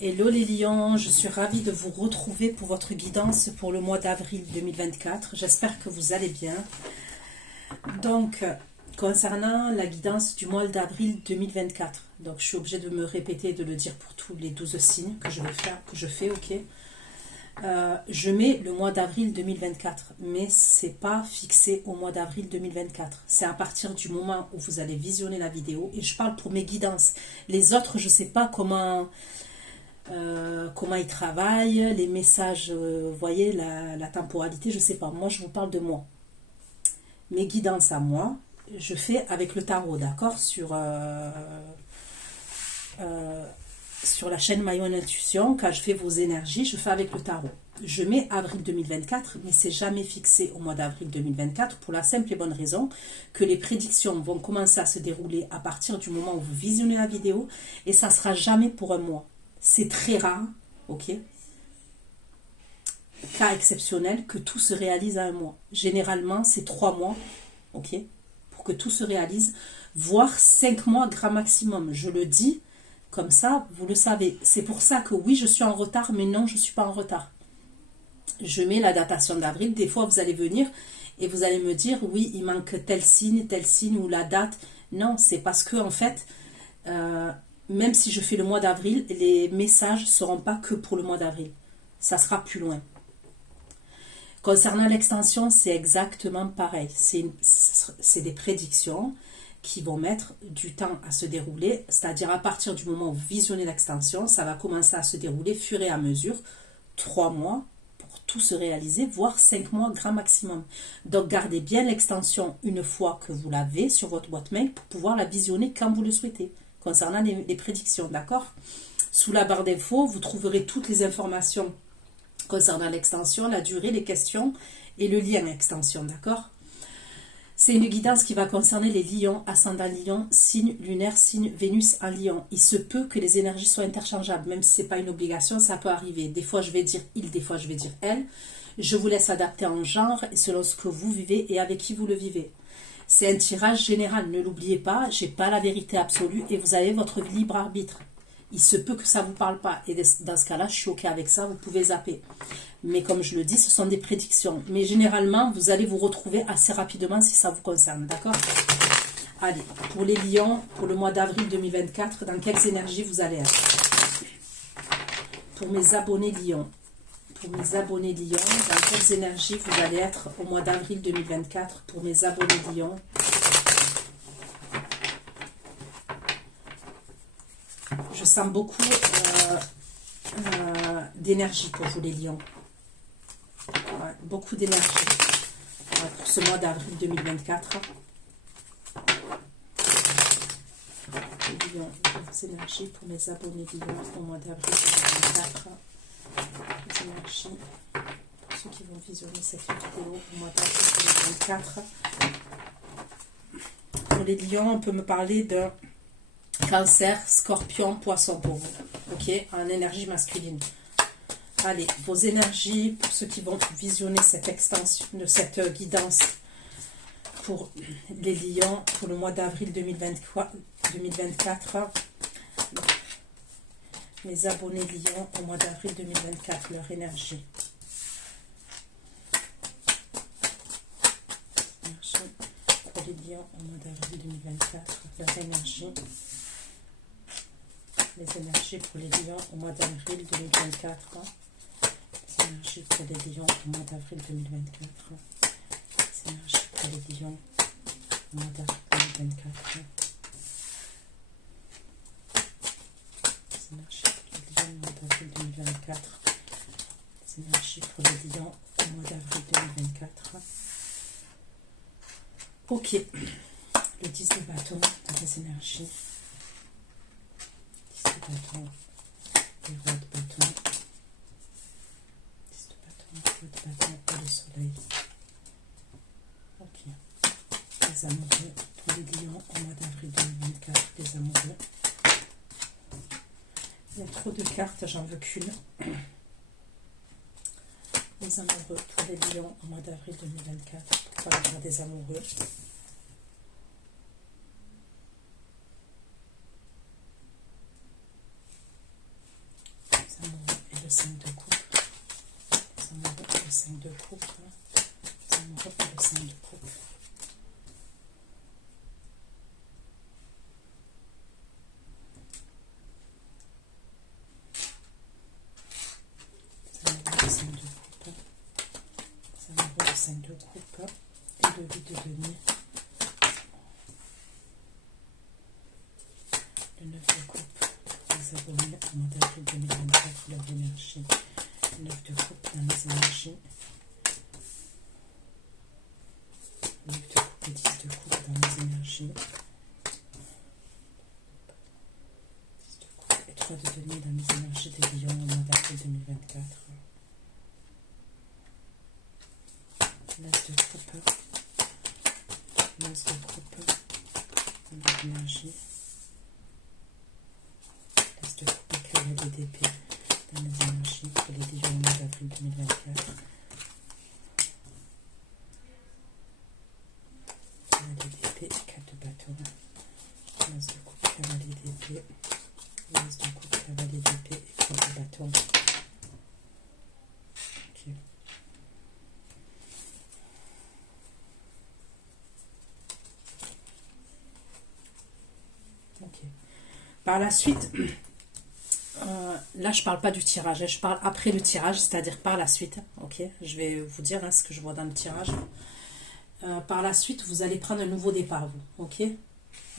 Hello les lions, je suis ravie de vous retrouver pour votre guidance pour le mois d'avril 2024. J'espère que vous allez bien. Donc, concernant la guidance du mois d'avril 2024, donc je suis obligée de me répéter et de le dire pour tous les 12 signes que je vais faire, que je fais, ok. Je mets le mois d'avril 2024, mais c'est pas fixé au mois d'avril 2024. C'est à partir du moment où vous allez visionner la vidéo, et je parle pour mes guidances. Les autres, je sais pas comment ils travaillent, les messages, vous voyez, la temporalité, je sais pas. Moi, je vous parle de moi. Mes guidances à moi, je fais avec le tarot, d'accord, sur la chaîne Maillon Intuition. Quand je fais vos énergies, je fais avec le tarot. Je mets avril 2024, mais c'est jamais fixé au mois d'avril 2024 pour la simple et bonne raison que les prédictions vont commencer à se dérouler à partir du moment où vous visionnez la vidéo et ça sera jamais pour un mois. C'est très rare, ok, cas exceptionnel que tout se réalise à un mois. Généralement, c'est 3 mois, ok, pour que tout se réalise, voire 5 mois grand maximum. Je le dis comme ça, vous le savez. C'est pour ça que oui, je suis en retard, mais non, je ne suis pas en retard. Je mets la datation d'avril. Des fois, vous allez venir et vous allez me dire, oui, il manque tel signe, ou la date. Non, c'est parce que, en fait, même si je fais le mois d'avril, les messages ne seront pas que pour le mois d'avril. Ça sera plus loin. Concernant l'extension, c'est exactement pareil. C'est des prédictions qui vont mettre du temps à se dérouler, c'est-à-dire à partir du moment où vous visionnez l'extension, ça va commencer à se dérouler fur et à mesure, 3 mois pour tout se réaliser, voire 5 mois grand maximum. Donc gardez bien l'extension une fois que vous l'avez sur votre boîte mail pour pouvoir la visionner quand vous le souhaitez, concernant les prédictions, d'accord? Sous la barre d'infos, vous trouverez toutes les informations concernant l'extension, la durée, les questions et le lien extension, d'accord? C'est une guidance qui va concerner les lions, ascendant lion, signe lunaire, signe Vénus en lion. Il se peut que les énergies soient interchangeables, même si ce n'est pas une obligation, ça peut arriver. Des fois, je vais dire il, des fois, je vais dire elle. Je vous laisse adapter en genre et selon ce que vous vivez et avec qui vous le vivez. C'est un tirage général, ne l'oubliez pas, je n'ai pas la vérité absolue et vous avez votre libre arbitre. Il se peut que ça ne vous parle pas. Et dans ce cas-là, je suis OK avec ça, vous pouvez zapper. Mais comme je le dis, ce sont des prédictions. Mais généralement, vous allez vous retrouver assez rapidement si ça vous concerne. D'accord? Allez, pour les lions, pour le mois d'avril 2024, dans quelles énergies vous allez être? Pour mes abonnés lions. Pour mes abonnés lions, dans quelles énergies vous allez être au mois d'avril 2024? Pour mes abonnés lions. Je sens beaucoup d'énergie pour vous les lions. Ouais, beaucoup d'énergie pour ce mois d'avril 2024. Les lions, les énergies pour mes abonnés lions au mois d'avril 2024. Les énergies pour ceux qui vont visionner cette vidéo au mois d'avril 2024. Pour les lions, on peut me parler de Cancer, Scorpion, Poisson pour vous, ok, en énergie masculine. Allez, vos énergies pour ceux qui vont visionner cette extension, de cette guidance pour les lions pour le mois d'avril 2024. Mes abonnés lions au mois d'avril 2024, leur énergie. Pour les lions au mois d'avril 2024, leur énergie. Les énergies pour les lions au mois d'avril 2024. Les énergies pour les lions au mois d'avril 2024. Les énergies pour les lions au mois d'avril 2024. Les énergies pour les lions au mois d'avril 2024. Les énergies pour les lions au mois d'avril 2024. Ok. Le 10 de bâton dans les énergies. Bâton, les rois de bâton, 10 de bâton, roi de bâton et le soleil. Ok. Les amoureux pour les lions au mois d'avril 2024, les amoureux. Il y a trop de cartes, j'en veux qu'une. Les amoureux pour les lions au mois d'avril 2024, pour parler des amoureux. le 5 de coupe. Les amoureux et le 5 de coupe. Les amoureux et le 5 de coupe. Les amoureux, le 5 de coupe. Les amoureux, le 5 de coupe. Et le 8 de denier. Le 9 de coupe. Les abonnés au mois d'avril 2024, leur énergie. Le 9 de coupe dans les énergies. Le 9 de coupe et 10 de coupe dans les énergies. 10 de coupe et 3 de denier dans les énergies des lions au mois d'avril 2024. L'as de coupe. L'as de coupe dans les énergies. L'as de coupe et cavalier d'épée dans les énergies pour les lions au mois d'avril 2024. Cavalier d'épée, 4 de bâton. L'as de coupe, cavalier d'épée. L'as de coupe, cavalier d'épée et 3 de bâton. Ok. Ok. Par la suite, là je parle pas du tirage, hein, je parle après le tirage, c'est-à-dire par la suite. Ok, je vais vous dire ce que je vois dans le tirage. Par la suite, vous allez prendre un nouveau départ, vous. Ok,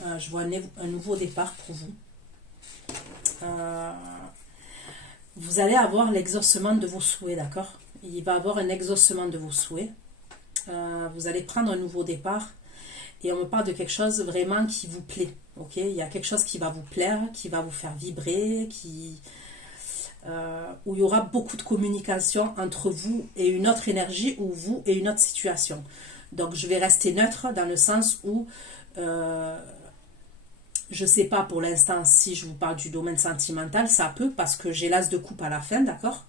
je vois un nouveau départ pour vous. Vous allez avoir l'exaucement de vos souhaits, d'accord? Il va y avoir un exaucement de vos souhaits. Vous allez prendre un nouveau départ. Et on me parle de quelque chose vraiment qui vous plaît. Ok, il y a quelque chose qui va vous plaire, qui va vous faire vibrer, où il y aura beaucoup de communication entre vous et une autre énergie ou vous et une autre situation. Donc je vais rester neutre dans le sens où je ne sais pas pour l'instant si je vous parle du domaine sentimental, ça peut parce que j'ai l'as de coupe à la fin, d'accord?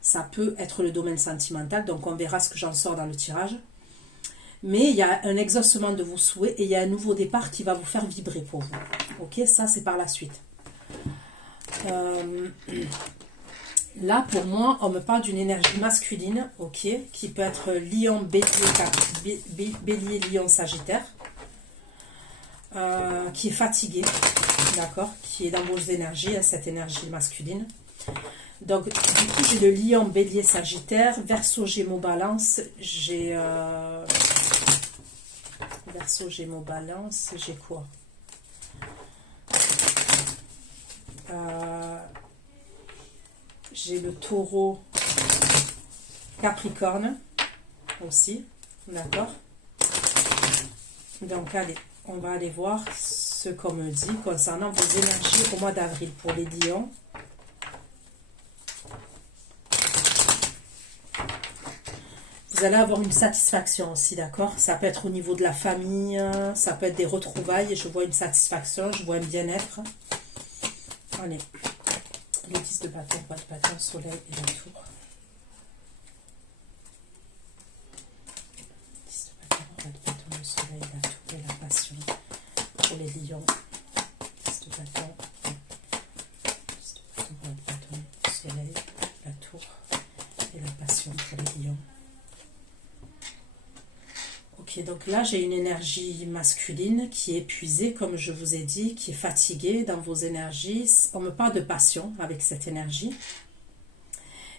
Ça peut être le domaine sentimental, donc on verra ce que j'en sors dans le tirage. Mais il y a un exaucement de vos souhaits et il y a un nouveau départ qui va vous faire vibrer pour vous. Ok, ça c'est par la suite. Là, pour moi, on me parle d'une énergie masculine, ok, qui peut être lion, bélier, lion, sagittaire, qui est fatigué, d'accord, qui est dans vos énergies, cette énergie masculine. Donc, du coup, j'ai le lion, bélier, sagittaire, verseau, gémeaux, balance, j'ai... Verseau, Gémeaux, Balance, j'ai quoi? J'ai le Taureau, Capricorne aussi, d'accord? Donc allez, on va aller voir ce qu'on me dit concernant vos énergies au mois d'avril pour les lions. Vous allez avoir une satisfaction aussi, d'accord? Ça peut être au niveau de la famille, ça peut être des retrouvailles. Je vois une satisfaction, je vois un bien-être. Allez, le 10 de bâton, roi de bâton, soleil et la tour. 10 de bâton, roi de bâton, le soleil, la tour et la passion pour les lions. 10 de bâton, 10 de bâton, roi de bâton, le soleil, la tour et la passion pour les lions. Ok, donc là j'ai une énergie masculine qui est épuisée, comme je vous ai dit, qui est fatiguée dans vos énergies. On me parle de passion avec cette énergie.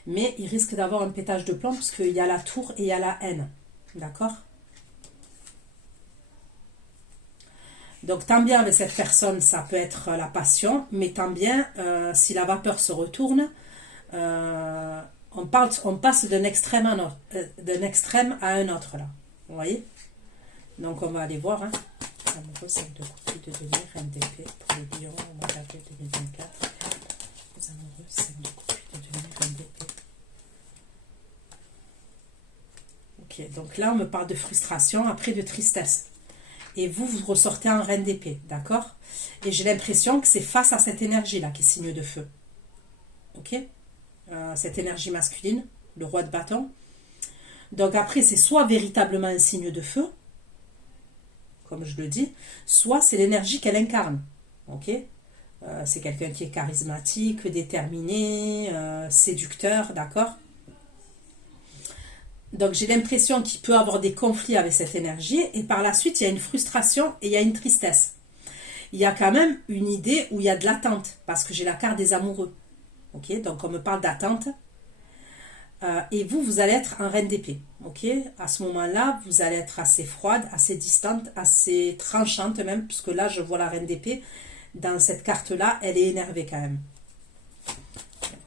Mais il risque d'avoir un pétage de plomb parce qu'il y a la tour et il y a la haine. D'accord? Donc tant bien avec cette personne, ça peut être la passion, mais tant bien si la vapeur se retourne, on passe d'un extrême à un autre là. Vous voyez? Donc on va aller voir. Hein. Amoureux, 5 de coupe, de denier, reine d'épée pour les lions au mois d'avril 2024. Les amoureux, 5 de coupe, de denier, reine d'épée. Ok, donc là on me parle de frustration, après de tristesse. Et vous ressortez en reine d'épée, d'accord? Et j'ai l'impression que c'est face à cette énergie-là qui est signe de feu. Ok? Cette énergie masculine, le roi de bâton. Donc après, c'est soit véritablement un signe de feu, comme je le dis, soit c'est l'énergie qu'elle incarne. Ok? C'est quelqu'un qui est charismatique, déterminé, séducteur, d'accord? Donc j'ai l'impression qu'il peut avoir des conflits avec cette énergie et par la suite il y a une frustration et il y a une tristesse. Il y a quand même une idée où il y a de l'attente parce que j'ai la carte des amoureux. Ok, donc on me parle d'attente. Et vous, vous allez être en reine d'épée. Ok, à ce moment-là, vous allez être assez froide, assez distante, assez tranchante même, puisque là je vois la reine d'épée. Dans cette carte-là, elle est énervée quand même.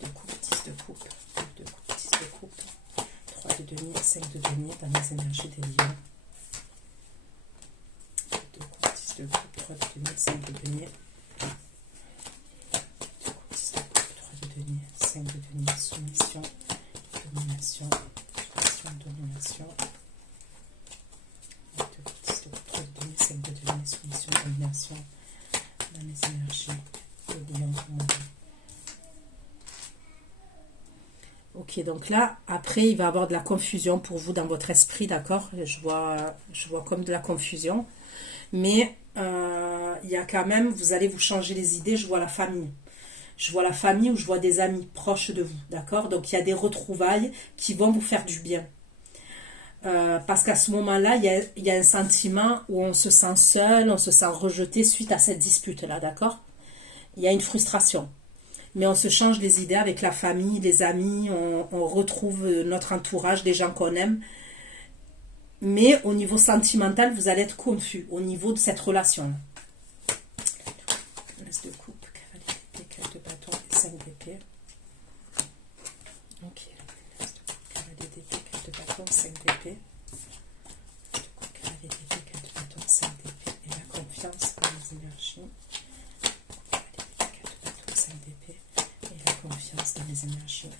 2 de coupe, 10 de coupe, 2 de coupe, 10 de coupe. 3 de denier, 5 de denier dans les énergies des lions. 2 de coupe, 10 de coupe, 3 de denier, 5 de denier. 2 de coupe, 10 de coupe, 3 de denier, 5 de denier. Soumission, domination, soumission, domination. 2 de coupe, 10 de coupe, 3 de denier, 5 de denier. Soumission, domination dans les énergies des lions. Ok, donc là, après, il va y avoir de la confusion pour vous dans votre esprit, d'accord? Je vois comme de la confusion. Mais il y a quand même, vous allez vous changer les idées, je vois la famille. Je vois la famille ou je vois des amis proches de vous, d'accord? Donc, il y a des retrouvailles qui vont vous faire du bien. Parce qu'à ce moment-là, il y a un sentiment où on se sent seul, on se sent rejeté suite à cette dispute-là, d'accord? Il y a une frustration. Mais on se change les idées avec la famille, les amis, on retrouve notre entourage, des gens qu'on aime. Mais au niveau sentimental, vous allez être confus au niveau de cette relation. L'as de coupe, cavalier d'épée, 4 de bâton et 5 d'épée. Ok. L'as de coupe, cavalier d'épée, 4 de bâton, 5 d'épée. L'as de coupe, cavalier d'épée, 4 de bâton, 5 d'épée. Et la confiance dans les énergies. Confiance dans les énergies.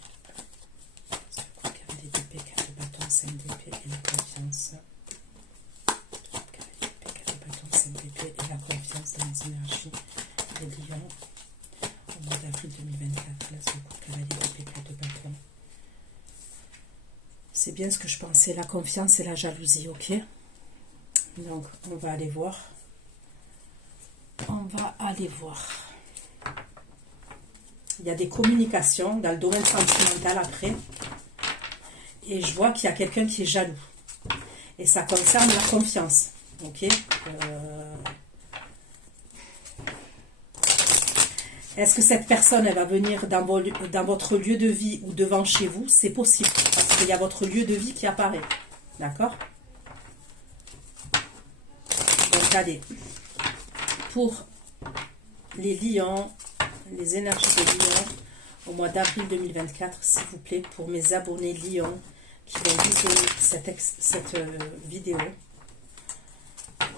Cavalier d'épée, 4 de bâton, 5 d'épée et la confiance. Cavalier d'épée, 4 de bâton, 5 d'épée et la confiance dans les énergies des lions. Au mois d'avril 2024, là, ce cavalier d'épée, 4 de bâton. C'est bien ce que je pensais, la confiance et la jalousie, ok? Donc, on va aller voir. On va aller voir. Il y a des communications dans le domaine sentimental après. Et je vois qu'il y a quelqu'un qui est jaloux. Et ça concerne la confiance. Ok. Est-ce que cette personne, elle va venir dans votre lieu de vie ou devant chez vous? C'est possible. Parce qu'il y a votre lieu de vie qui apparaît. D'accord? Donc, allez. Pour les lions... les énergies de Lion au mois d'avril 2024, s'il vous plaît, pour mes abonnés Lion qui vont visionner cette vidéo,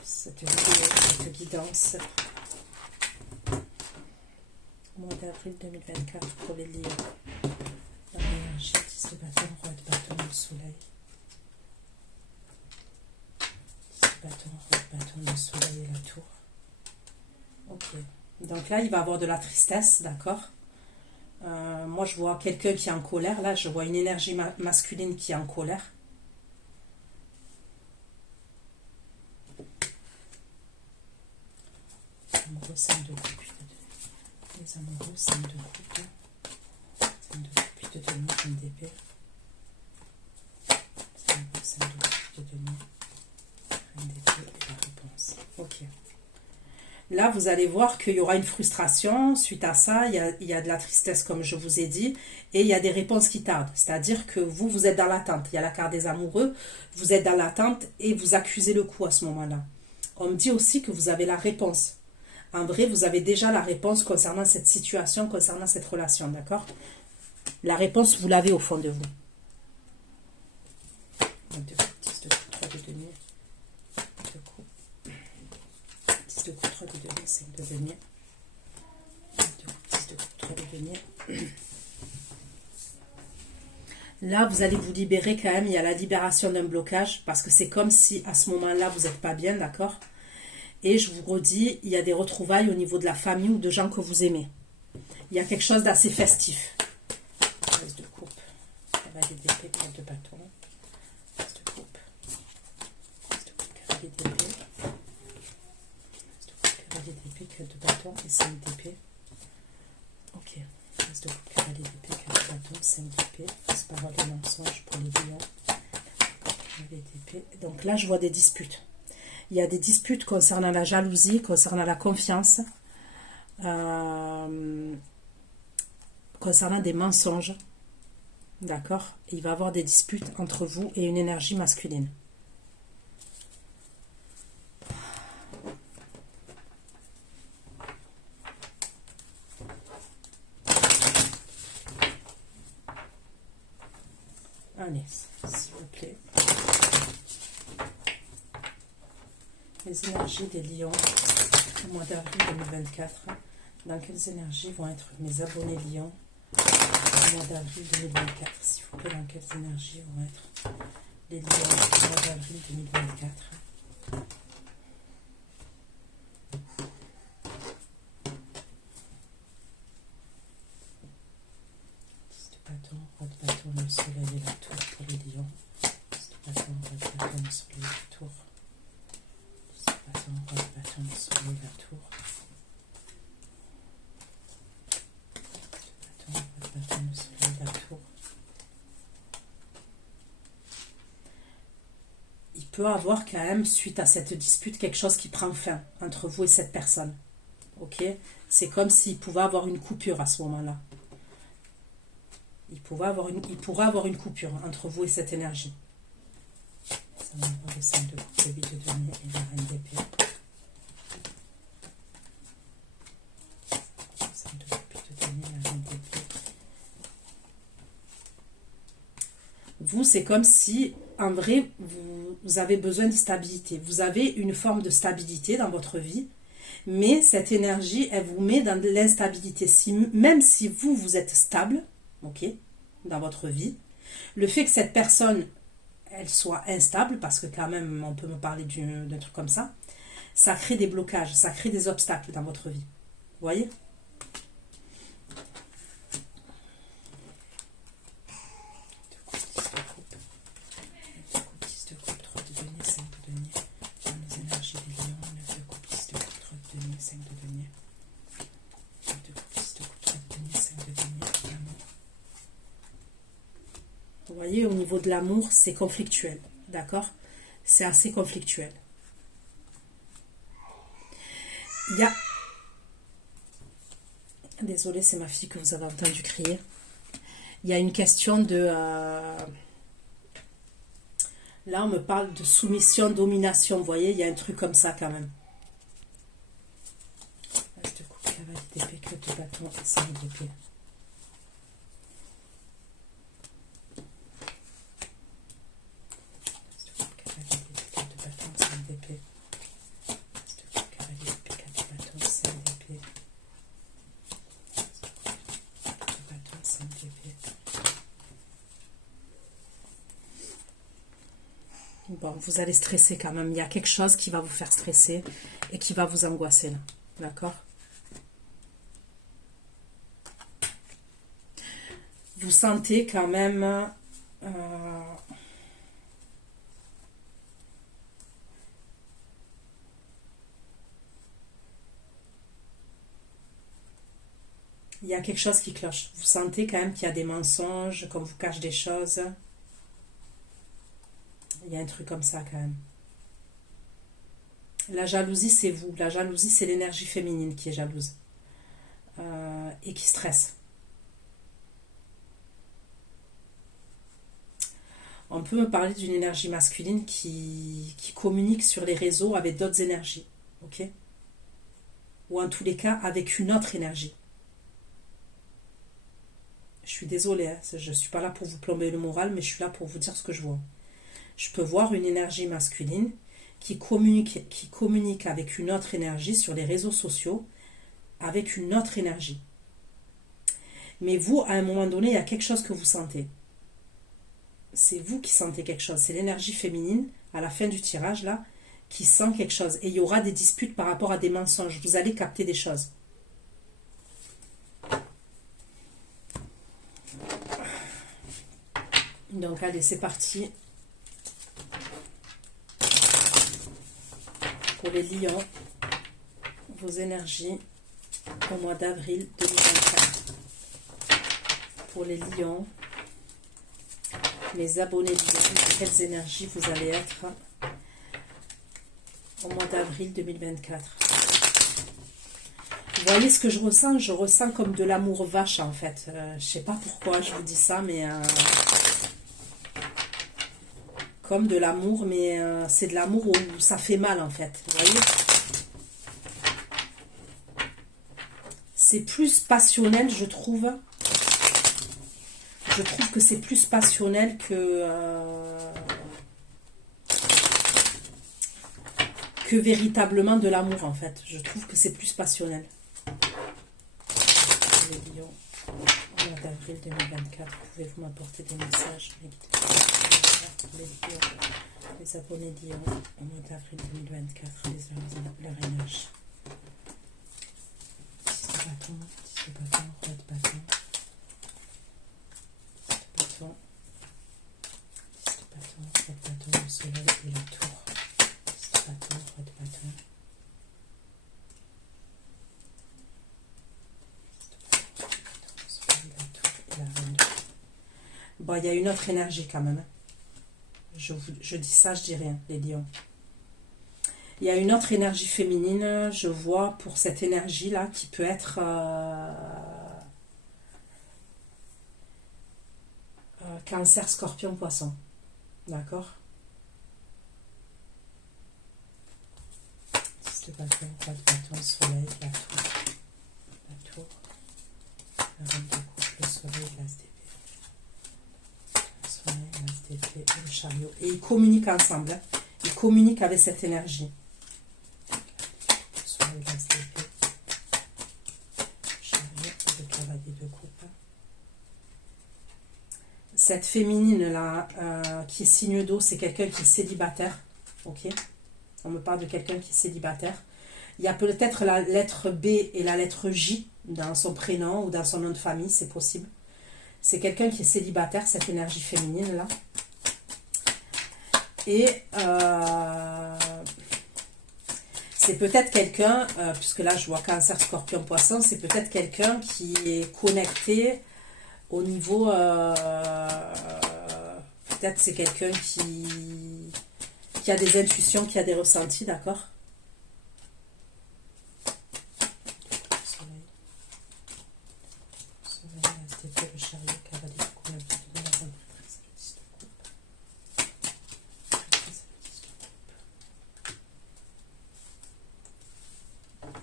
cette guidance. Au mois d'avril 2024 pour les Lions. L'énergie 10 de bâton, roi de bâton, le soleil. 10 de bâton, roi de bâton, le soleil et la tour. Ok. Donc là, il va avoir de la tristesse, d'accord? Moi, je vois quelqu'un qui est en colère. Là, je vois une énergie masculine qui est en colère. Amoureux, 5 de coupe, 8 de denier. Les amoureux, 5 de coupe. 5 de coupe, 8 de denier, 5 d'épée. 5 de coupe, 8 de denier. Reine d'épée et la réponse. Ok. Là, vous allez voir qu'il y aura une frustration. Suite à ça, il y a de la tristesse, comme je vous ai dit, et il y a des réponses qui tardent. C'est-à-dire que vous êtes dans l'attente. Il y a la carte des amoureux, vous êtes dans l'attente et vous accusez le coup à ce moment-là. On me dit aussi que vous avez la réponse. En vrai, vous avez déjà la réponse concernant cette situation, concernant cette relation, d'accord? La réponse, vous l'avez au fond de vous. 2, 10 de coupe, 3 de denier. 2 coupe. 10 de coupe, 3 de denier, 5 de denier. 2 coupe, 10 de coupe, 3 de denier. Là, vous allez vous libérer quand même. Il y a la libération d'un blocage parce que c'est comme si à ce moment-là, vous n'êtes pas bien, d'accord? Et je vous redis, il y a des retrouvailles au niveau de la famille ou de gens que vous aimez. Il y a quelque chose d'assez festif. 13 de coupe, cavalier d'épée, 4 de bâton. 13 de coupe, 13 de coupe, cavalier d'épée. 13 de coupe, cavalier d'épée, 4 de bâton et 5 d'épée. As de coupe, cavalier d'épée, 4 bâtons, 5 d'épée, face parole et mensonge pour les lions. Cavalier d'épée. Donc là, je vois des disputes. Il y a des disputes concernant la jalousie, concernant la confiance, concernant des mensonges. D'accord? Il va y avoir des disputes entre vous et une énergie masculine. Allez, s'il vous plaît. Les énergies des lions au mois d'avril 2024. Dans quelles énergies vont être mes abonnés lions au mois d'avril 2024? S'il vous plaît, dans quelles énergies vont être les lions au mois d'avril 2024? Roi de bâton, le soleil et la tour pour les lions. Roi de bâton, le soleil et la tour. Roi de bâton, le soleil et la tour. Roi de bâton, le soleil et la tour. Il peut avoir quand même, suite à cette dispute, quelque chose qui prend fin entre vous et cette personne. Ok? C'est comme s'il pouvait avoir une coupure à ce moment-là. Il pourra avoir une coupure entre vous et cette énergie. Ça va avoir le 5 de coupe, le 8 de denier et la reine d'épée. 5 de coupe, 8 de denier, la reine d'épée. Vous, c'est comme si, en vrai, vous avez besoin de stabilité. Vous avez une forme de stabilité dans votre vie, mais cette énergie, elle vous met dans de l'instabilité. Même si vous êtes stable, ok, dans votre vie, le fait que cette personne elle soit instable, parce que quand même on peut me parler d'un truc comme ça, ça crée des blocages, ça crée des obstacles dans votre vie. Vous voyez? Vous voyez, au niveau de l'amour, c'est conflictuel, d'accord? C'est assez conflictuel. Il y a... Désolée, c'est ma fille que vous avez entendu crier. Il y a une question de... Là, on me parle de soumission, domination, vous voyez, il y a un truc comme ça quand même. As de coupe, cavalier d'épée, queue de bâton, 5 d'épée. Bon, vous allez stresser quand même. Il y a quelque chose qui va vous faire stresser et qui va vous angoisser là. D'accord? Vous sentez quand même... il y a quelque chose qui cloche. Vous sentez quand même qu'il y a des mensonges, qu'on vous cache des choses. Il y a un truc comme ça quand même. La jalousie, c'est vous. La jalousie, c'est l'énergie féminine qui est jalouse. Et qui stresse. On peut me parler d'une énergie masculine qui communique sur les réseaux avec d'autres énergies. Ok? Ou en tous les cas, avec une autre énergie. Je suis désolée, hein, je ne suis pas là pour vous plomber le moral, mais je suis là pour vous dire ce que je vois. Je peux voir une énergie masculine qui communique avec une autre énergie sur les réseaux sociaux, avec une autre énergie. Mais vous, à un moment donné, il y a quelque chose que vous sentez. C'est vous qui sentez quelque chose. C'est l'énergie féminine, à la fin du tirage, là, qui sent quelque chose. Et il y aura des disputes par rapport à des mensonges. Vous allez capter des choses. Donc, allez, c'est parti. Pour les lions, vos énergies au mois d'avril 2024. pour les lions, mes abonnés lions, quelles énergies vous allez être au mois d'avril 2024. Vous voyez ce que je ressens? Je ressens comme de l'amour vache en fait. Je sais pas pourquoi je vous dis ça, mais comme de l'amour, mais c'est de l'amour où ça fait mal en fait. Vous voyez? C'est plus passionnel, je trouve. Je trouve que c'est plus passionnel que véritablement de l'amour en fait. Je trouve que c'est plus passionnel. Les lions, au mois d'avril 2024, pouvez-vous m'apporter des messages? Les lions, les abonnés lions, au mois d'avril 2024, leur énergie. 10 de bâton, 10 de bâton, roi de bâton. 10 de bâton, 10 de bâton, roi de bâton, le soleil et la tour. 10 de bâton, roi de bâton. Bon, il y a une autre énergie quand même. Je dis ça, je dis rien, les lions. Il y a une autre énergie féminine, je vois, pour cette énergie-là, qui peut être Cancer, Scorpion, Poisson. D'accord? 10 de bâton, roi de bâton, soleil, la tour. La tour. La reine de coupe, le soleil, l'as d'épée. Et le chariot. Et ils communiquent ensemble. Hein. Ils communiquent avec cette énergie. Soit le chariot et le cavalier de coupe. Cette féminine-là, qui est signe d'eau, c'est quelqu'un qui est célibataire. Ok? On me parle de quelqu'un qui est célibataire. Il y a peut-être la lettre B et la lettre J dans son prénom ou dans son nom de famille, c'est possible. C'est quelqu'un qui est célibataire, cette énergie féminine-là. Et c'est peut-être quelqu'un, puisque là je vois Cancer, Scorpion, Poisson, c'est peut-être quelqu'un qui est connecté au niveau... peut-être c'est quelqu'un qui a des intuitions, qui a des ressentis, d'accord?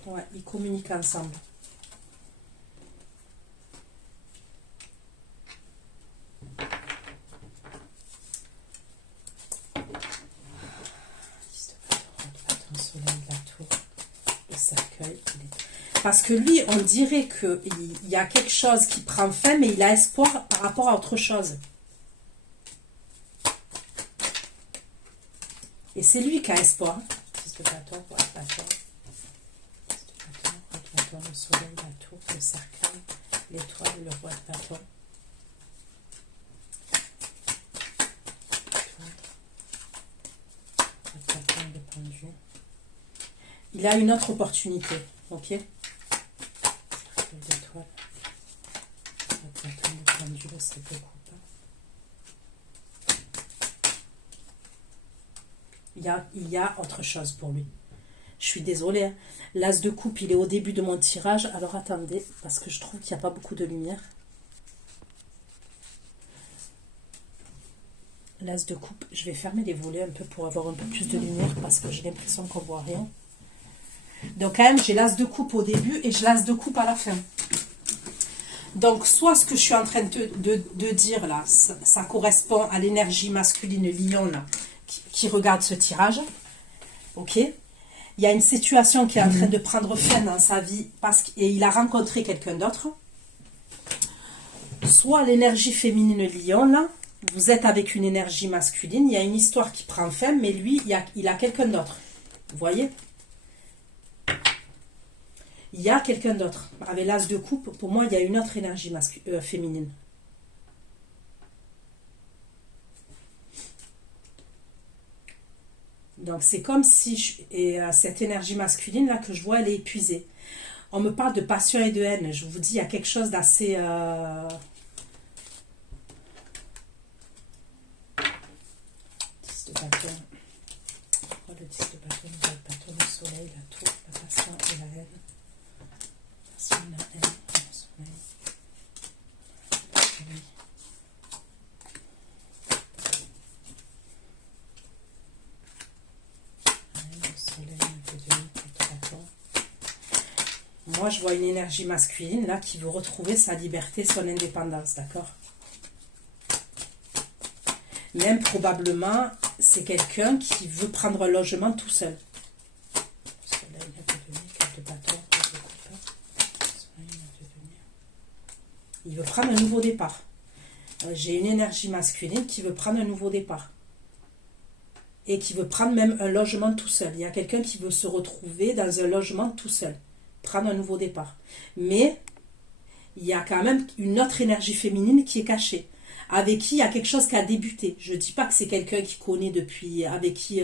Ouais, ils communiquent ensemble. Le cercueil. Parce que lui, on dirait qu'il y a quelque chose qui prend fin, mais il a espoir par rapport à autre chose. Et c'est lui qui a espoir. Le soleil, la tour, le cercueil, l'étoile, le roi de bâton. Le pendu. Il a une autre opportunité, ok? L'étoile, le bâton, le pendu, le sac de coupe. Il y a autre chose pour lui. Je suis désolée, hein. L'as de coupe, il est au début de mon tirage. Alors attendez, parce que je trouve qu'il n'y a pas beaucoup de lumière. L'as de coupe, je vais fermer les volets un peu pour avoir un peu plus de lumière, parce que j'ai l'impression qu'on ne voit rien. Donc quand même, j'ai l'as de coupe au début et j'ai l'as de coupe à la fin. Donc soit ce que je suis en train de dire là, ça correspond à l'énergie masculine lion là, qui regarde ce tirage. Ok? Il y a une situation qui est en train de prendre fin dans sa vie et il a rencontré quelqu'un d'autre. Soit l'énergie féminine lion, là, vous êtes avec une énergie masculine, il y a une histoire qui prend fin, mais lui, il a quelqu'un d'autre. Vous voyez? Il y a quelqu'un d'autre. Avec l'as de coupe, pour moi, il y a une autre énergie féminine. Donc, c'est comme si cette énergie masculine, là, que je vois, elle est épuisée. On me parle de passion et de haine. Je vous dis, il y a quelque chose d'assez... moi, je vois une énergie masculine, là, qui veut retrouver sa liberté, son indépendance, d'accord? Même, probablement, c'est quelqu'un qui veut prendre un logement tout seul. Il veut prendre un nouveau départ. J'ai une énergie masculine qui veut prendre un nouveau départ. Et qui veut prendre même un logement tout seul. Il y a quelqu'un qui veut se retrouver dans un logement tout seul. Prendre un nouveau départ. Mais il y a quand même une autre énergie féminine qui est cachée. Avec qui il y a quelque chose qui a débuté. Je ne dis pas que c'est quelqu'un qui connaît depuis... Avec qui...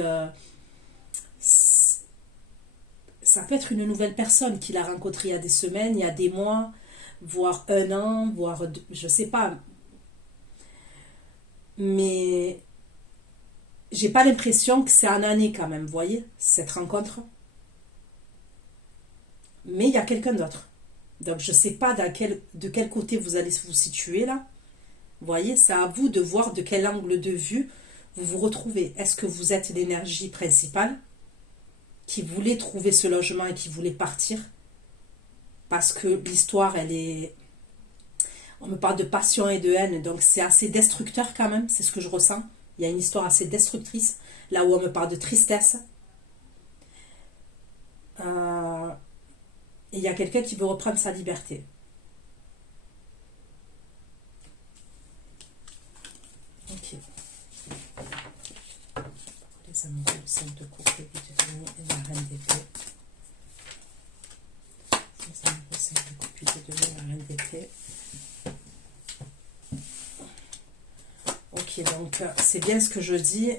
ça peut être une nouvelle personne qu'il a rencontrée il y a des semaines, il y a des mois, voire un an, voire... Je ne sais pas. Mais... j'ai pas l'impression que c'est en année quand même, vous voyez, cette rencontre. Mais il y a quelqu'un d'autre. Donc je sais pas de quel côté vous allez vous situer là. Vous voyez, c'est à vous de voir de quel angle de vue vous vous retrouvez. Est-ce que vous êtes l'énergie principale qui voulait trouver ce logement et qui voulait partir? Parce que l'histoire, elle est... On me parle de passion et de haine, donc c'est assez destructeur quand même, c'est ce que je ressens. Il y a une histoire assez destructrice, là où on me parle de tristesse. Et il y a quelqu'un qui veut reprendre sa liberté. Ok. Les amoureux, le 5 de coupe, le 8 de denier et la reine d'épée. Les amoureux, 5 de coupe, 8 de denier et la reine d'épée. Ok, donc c'est bien ce que je dis.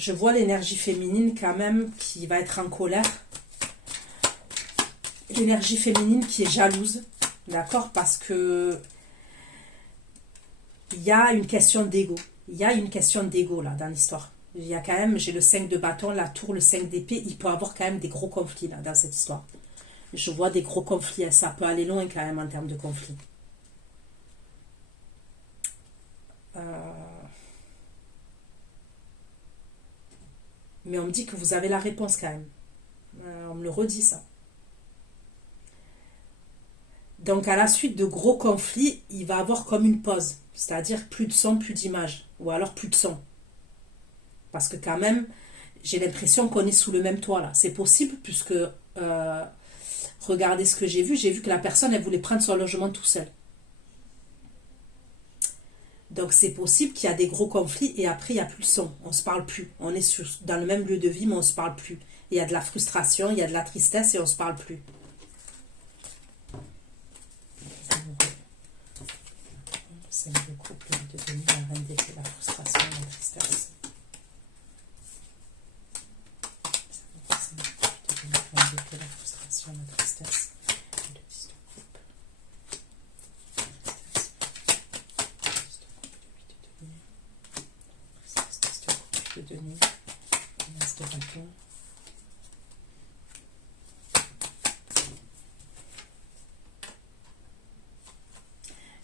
Je vois l'énergie féminine quand même qui va être en colère. L'énergie féminine qui est jalouse, d'accord? Parce que il y a une question d'ego. Il y a une question d'ego là dans l'histoire. Il y a quand même, j'ai le 5 de bâton, la tour, le 5 d'épée. Il peut y avoir quand même des gros conflits là dans cette histoire. Je vois des gros conflits. Ça peut aller loin quand même en termes de conflits. Mais on me dit que vous avez la réponse quand même. On me le redit ça. Donc à la suite de gros conflits, il va avoir comme une pause. C'est-à-dire plus de son, plus d'image. Ou alors plus de son. Parce que quand même, j'ai l'impression qu'on est sous le même toit là. C'est possible puisque, regardez ce que j'ai vu que la personne, elle voulait prendre son logement tout seul. Donc c'est possible qu'il y a des gros conflits et après il n'y a plus le son, on ne se parle plus. On est dans le même lieu de vie mais on ne se parle plus. Il y a de la frustration, il y a de la tristesse et on ne se parle plus. C'est le couple de devenir la reine d'épée, la frustration, la tristesse. C'est le couple de devenir la reine d'épée, la frustration, la tristesse. De nuit, l'as de bâton.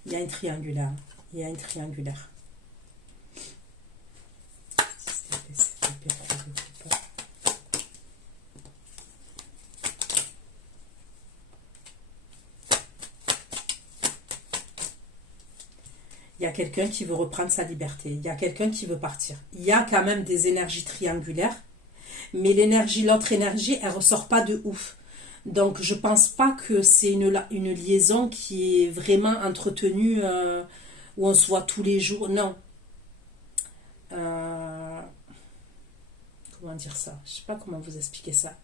Il y a une triangulaire. Il y a une triangulaire. Il y a quelqu'un qui veut reprendre sa liberté. Il y a quelqu'un qui veut partir. Il y a quand même des énergies triangulaires. Mais l'autre énergie, elle ne ressort pas de ouf. Donc, je ne pense pas que c'est une liaison qui est vraiment entretenue, où on se voit tous les jours. Non. Comment dire ça? Je ne sais pas comment vous expliquer ça.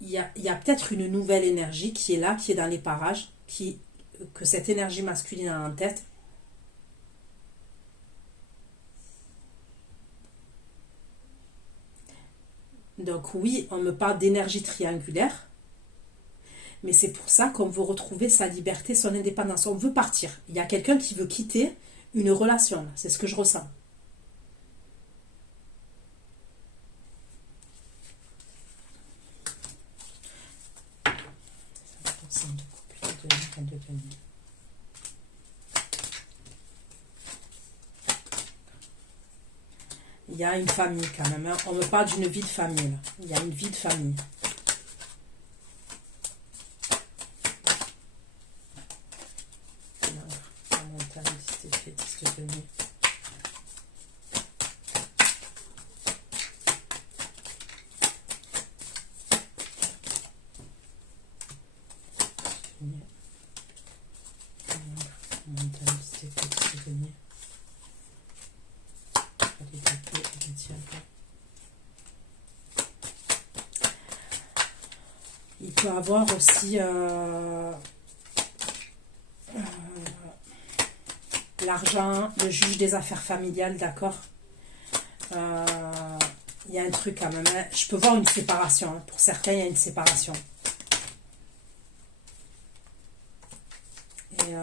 Il y a peut-être une nouvelle énergie qui est là, qui est dans les parages, que cette énergie masculine a en tête. Donc oui, on me parle d'énergie triangulaire, mais c'est pour ça qu'on veut retrouver sa liberté, son indépendance. On veut partir. Il y a quelqu'un qui veut quitter une relation. C'est ce que je ressens. Il il y a une famille quand même. Hein. On me parle d'une vie de famille. Là. Il y a une vie de famille. La montagne, c'était fait, c'était venu. Il peut avoir aussi l'argent, le juge des affaires familiales, d'accord. Il y a un truc quand même. Hein. Je peux voir une séparation. Hein. Pour certains, il y a une séparation. Et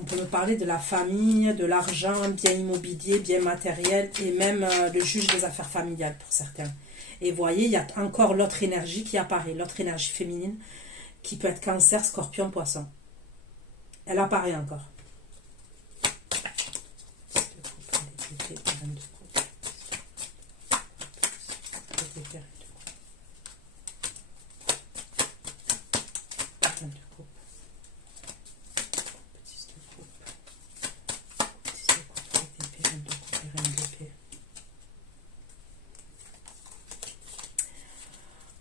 on peut me parler de la famille, de l'argent, bien immobilier, bien matériel et même le juge des affaires familiales pour certains. Et vous voyez, il y a encore l'autre énergie qui apparaît, l'autre énergie féminine qui peut être Cancer, Scorpion, Poisson. Elle apparaît encore.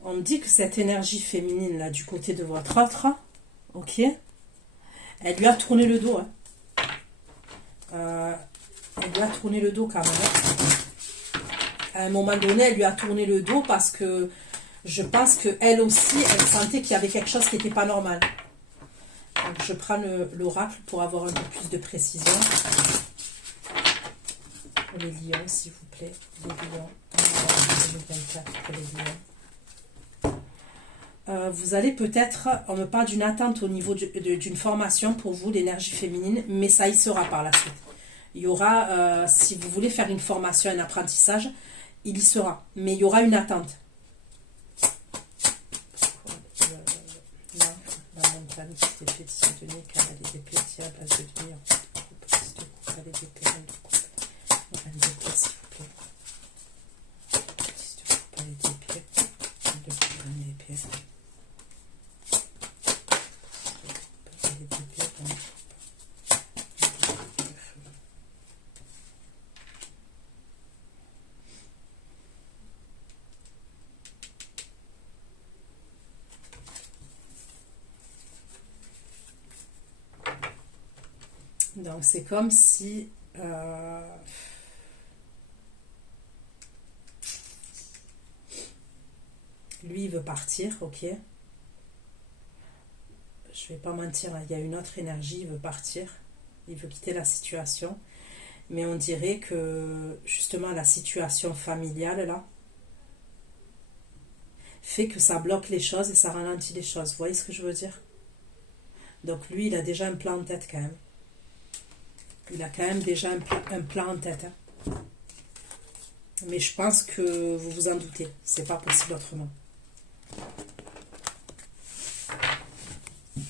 On me dit que cette énergie féminine là du côté de votre autre, ok, elle lui a tourné le dos. Hein. Elle lui a tourné le dos quand même. Hein. À un moment donné, elle lui a tourné le dos parce que je pense qu'elle aussi, elle sentait qu'il y avait quelque chose qui n'était pas normal. Donc je prends l'oracle pour avoir un peu plus de précision. Les lions, s'il vous plaît. Les lions. 2024 pour les lions. Vous allez peut-être, on me parle d'une attente au niveau d'une formation pour vous, l'énergie féminine, mais ça y sera par la suite. Il y aura, si vous voulez faire une formation, un apprentissage, il y sera, mais il y aura une attente. La montagne qui s'était fait se tenir, car elle est d'épée, diable, à se tenir, elle est d'épée, elle de coupe, s'il vous plaît. Elle est d'épée, elle de coupe, elle est d'épée. Donc c'est comme si lui il veut partir, ok. Je vais pas mentir, il y a une autre énergie, il veut partir, il veut quitter la situation, mais on dirait que justement la situation familiale là fait que ça bloque les choses et ça ralentit les choses. Vous voyez ce que je veux dire? Donc lui il a déjà un plan en tête quand même. Il a quand même déjà un plan en tête. Hein. Mais je pense que vous vous en doutez. C'est pas possible autrement. 2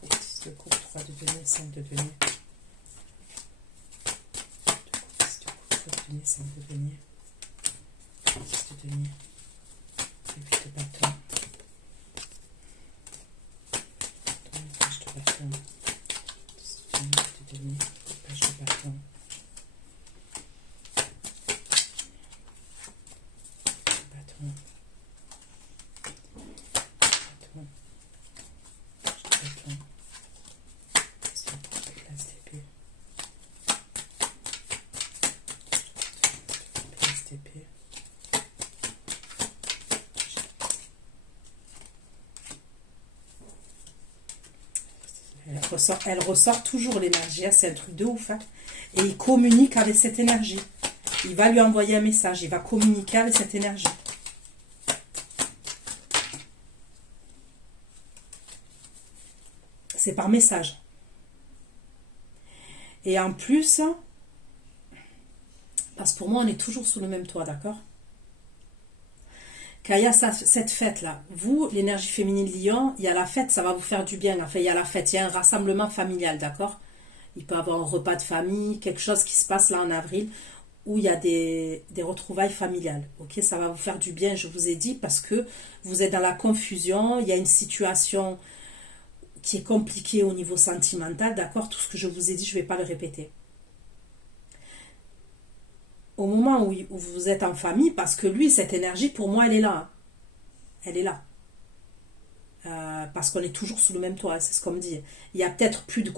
coupes, 6 de coupe, 3 de denier, 5 de denier. 2 coupes, 6 de coupe, 3 de denier, 5 de denier. 6 de denier. Et 8 de bâton. Page de bâton. Page de bâton. Bâton. Bâton. Bâton. Place d'épée. Place d'épée. Elle ressort toujours l'énergie, c'est un truc de ouf. Hein. Et il communique avec cette énergie. Il va lui envoyer un message, il va communiquer avec cette énergie. C'est par message. Et en plus, parce que pour moi, on est toujours sous le même toit, d'accord? Quand il y a cette fête-là, vous, l'énergie féminine Lion, il y a la fête, ça va vous faire du bien. Enfin, il y a la fête, il y a un rassemblement familial, d'accord? Il peut y avoir un repas de famille, quelque chose qui se passe là en avril, où il y a des retrouvailles familiales. Ok, ça va vous faire du bien, je vous ai dit, parce que vous êtes dans la confusion, il y a une situation qui est compliquée au niveau sentimental, d'accord? Tout ce que je vous ai dit, je ne vais pas le répéter. Au moment où vous êtes en famille, parce que lui, cette énergie, pour moi, elle est là. Hein. Elle est là. Parce qu'on est toujours sous le même toit, c'est ce qu'on me dit. Il y a peut-être plus de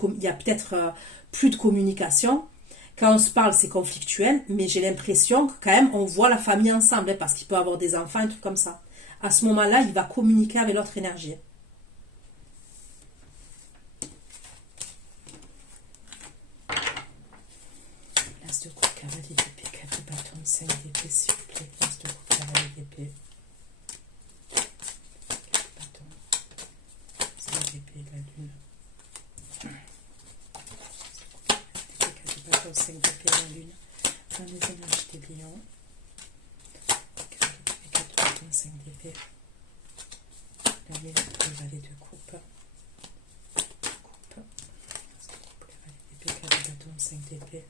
communication. Quand on se parle, c'est conflictuel, mais j'ai l'impression que quand même, on voit la famille ensemble, hein, parce qu'il peut avoir des enfants, un truc comme ça. À ce moment-là, il va communiquer avec l'autre énergie. L'as de coupe, cavalier d'épée, 4 bâtons, 5 d'épée, s'il vous plaît. L'as de coupe, cavalier d'épée. 4 bâtons, 5 d'épée, la lune. 5 d'épée, la lune. Dans les énergies des lions. 4 bâtons, 5 d'épée. La lune, le valet de coupe. Coupe. Cavalier d'épée, 4 bâtons, 5 d'épée.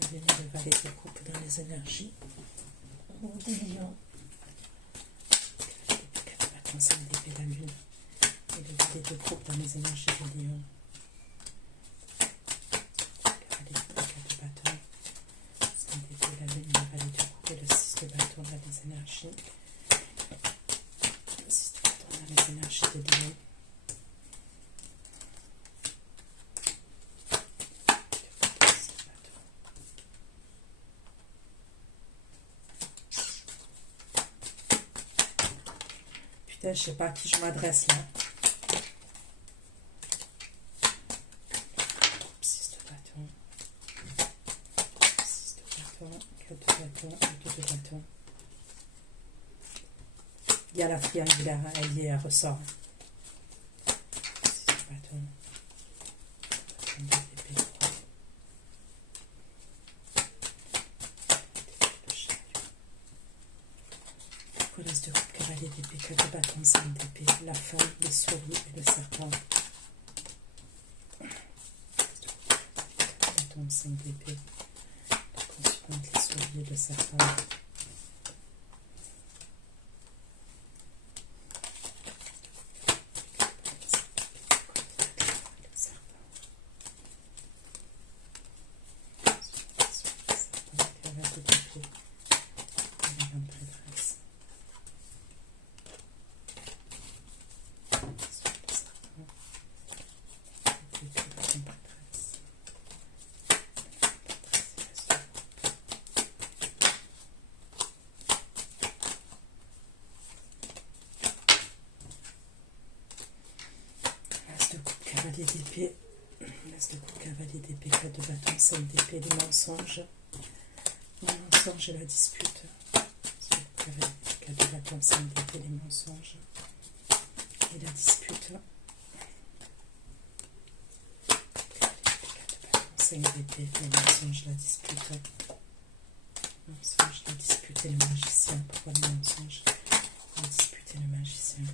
La lune, le valet de coupe dans les énergies des lions. 4 bâtons, 5 d'épée, la lune. Et le valet de coupe dans les énergies des lions. Énergie. Le 6 de bâton dans les énergies de Lion. Putain, je sais pas à qui je m'adresse là. 6 de bâton. 6 de bâton. 4 de bâton et 2 de bâton. Il y a la triangulaire, elle ressort. 6 de bâton. Épée 3. Le chariot. Colesse de coupe, cavalier d'épée, 4 de bâton, 5 d'épée. La feuille, les souris et le serpent. 4 de bâton, 5 d'épée. La consultante, les souris et le serpent. Cavalier d'épée, l'as de coupe, cavalier d'épée, 4 de bâton, 5 d'épée, les mensonges. Les mensonges et la dispute. Cavalier d'épée, 4 de bâton, 5 d'épée, les mensonges et la dispute. 5 d'épée, les mensonges, la dispute. Mensonges, la dispute et le magicien. Pourquoi le mensonge? La dispute et le magicien.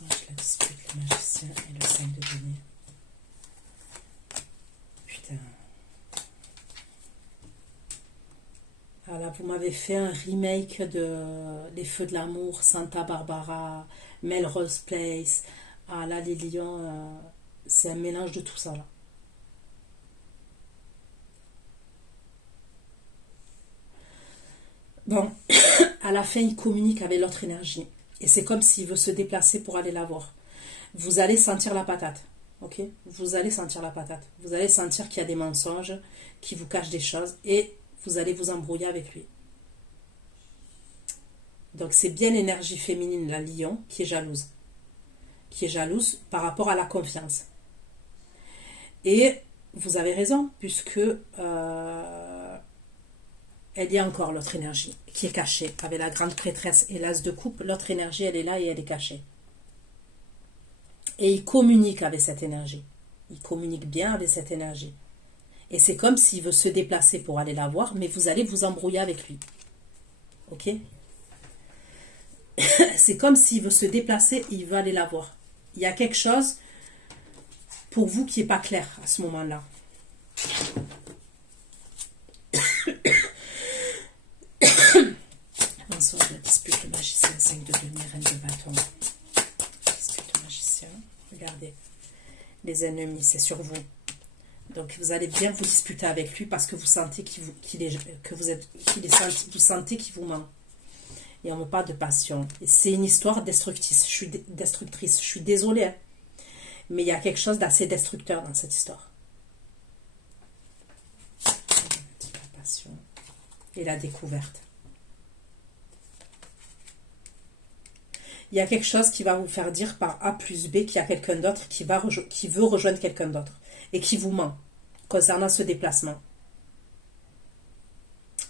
La dispute, le magicien et le 5 de denier. Putain. Voilà, vous m'avez fait un remake de Les Feux de l'amour, Santa Barbara, Melrose Place. Ah là, les lions, c'est un mélange de tout ça là. Bon, à la fin, il communique avec l'autre énergie. Et c'est comme s'il veut se déplacer pour aller la voir. Vous allez sentir la patate. Ok? Vous allez sentir la patate. Vous allez sentir qu'il y a des mensonges, qui vous cachent des choses. Et vous allez vous embrouiller avec lui. Donc c'est bien l'énergie féminine, la lion, qui est jalouse. Qui est jalouse par rapport à la confiance. Et vous avez raison, puisque elle y a encore l'autre énergie qui est cachée. Avec la grande prêtresse et l'as de coupe, l'autre énergie, elle est là et elle est cachée. Et il communique avec cette énergie. Il communique bien avec cette énergie. Et c'est comme s'il veut se déplacer pour aller la voir, mais vous allez vous embrouiller avec lui. Ok? C'est comme s'il veut se déplacer et il veut aller la voir. Il y a quelque chose pour vous qui n'est pas clair à ce moment-là. les ennemis, c'est sur vous. Donc vous allez bien vous disputer avec lui parce que vous sentez vous sentez qu'il vous ment. Et on me parle de passion. Et c'est une histoire destructrice. Je suis désolée, hein. Mais il y a quelque chose d'assez destructeur dans cette histoire. La passion et la découverte. Il y a quelque chose qui va vous faire dire par A plus B qu'il y a quelqu'un d'autre qui veut rejoindre quelqu'un d'autre et qui vous ment concernant ce déplacement.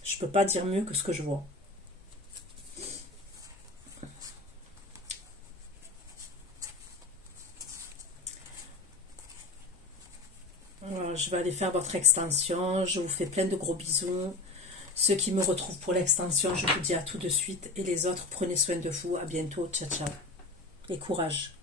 Je ne peux pas dire mieux que ce que je vois. Voilà, je vais aller faire votre extension. Je vous fais plein de gros bisous. Ceux qui me retrouvent pour l'extension, je vous dis à tout de suite. Et les autres, prenez soin de vous. À bientôt. Ciao, ciao. Et courage.